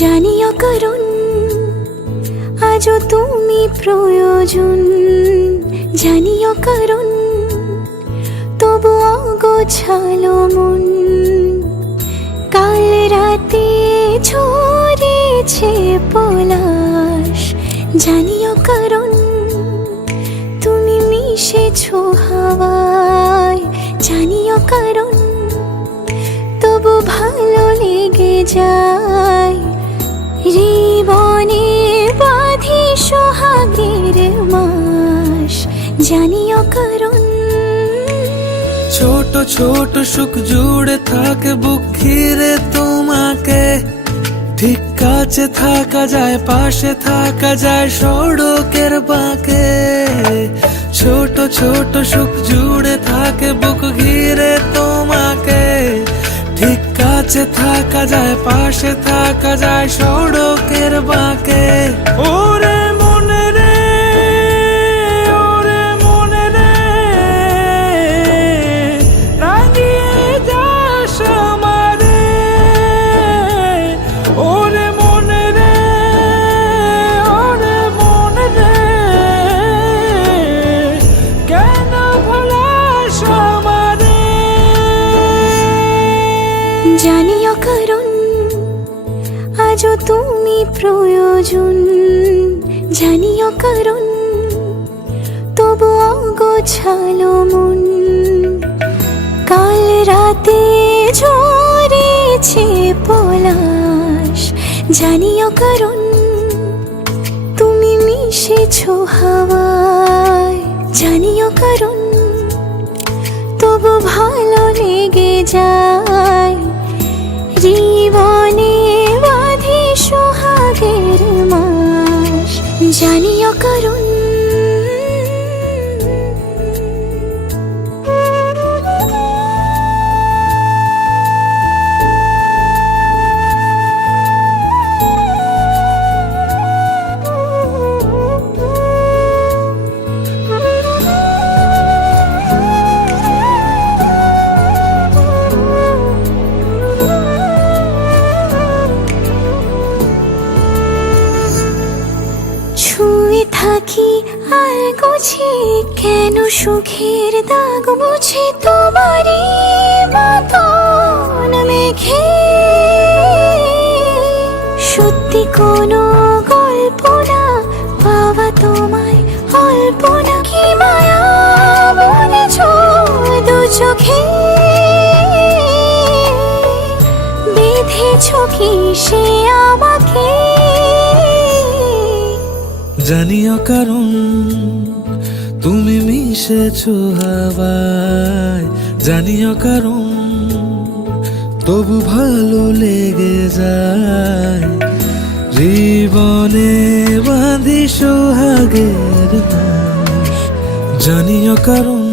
জানিও কারণ আজও তুমি প্রয়োজন, জানিও কারণ তবু অগোছালো মন। কাল রাতে ঝরেছে পলাশ, জানিও কারণ তুমি মিশেছো হাওয়ায়, জানিও কারণ তবু ভালো লেগে যায়। জীবনে বাঁধি সোহাগের মাস, জানিও কারণ ছোট ছোট সুখ জুড়ে থাকে বুক ঘিরে তোমাকে। ঠিক কাছে থাকা যায়, পাশে থাকা যায় সড়কের বাঁকে। ছোট ছোট সুখ জুড়ে থাকে বুক ঘিরে তোমাকে। ঠিক কাছে থাকা যায়, পাশে থাকা যায় সড়কের বাঁকে। ওরে মনে রে, ওরে মনে রে, রাঙিয়ে যাস আমারে। ওরে মনে রে, ওরে মনে রে, কেন ভোলাস আমারে। জানিও কারণ আজও তুমি প্রয়োজন, জানিও কারণ তবু অগোছালো মন। কাল রাতে ঝরেছে পলাশ, জানিও কারণ তুমি মিশেছো হাওয়ায়, জানিও কারণ তবু ভালো লেগে যায়। জীবনে বাঁধি সোহাগের মাস, জানিও কারণ থাকি আর গোছে কেন সুখের দাগ মুছে তোমারই মতন মেঘে। সত্যি কোনো গল্প না পাওয়া তোমায় অল্প না, কি মায়া বলেছ দু চোখে। বেঁধেছ কি সে আমাকে, জানিও কারণ তুমি মিশেছো হাওয়ায়। জানিও কারণ তবু ভালো লেগে যায়। জীবনে বাঁধি সোহাগের মাস, জানিও কারণ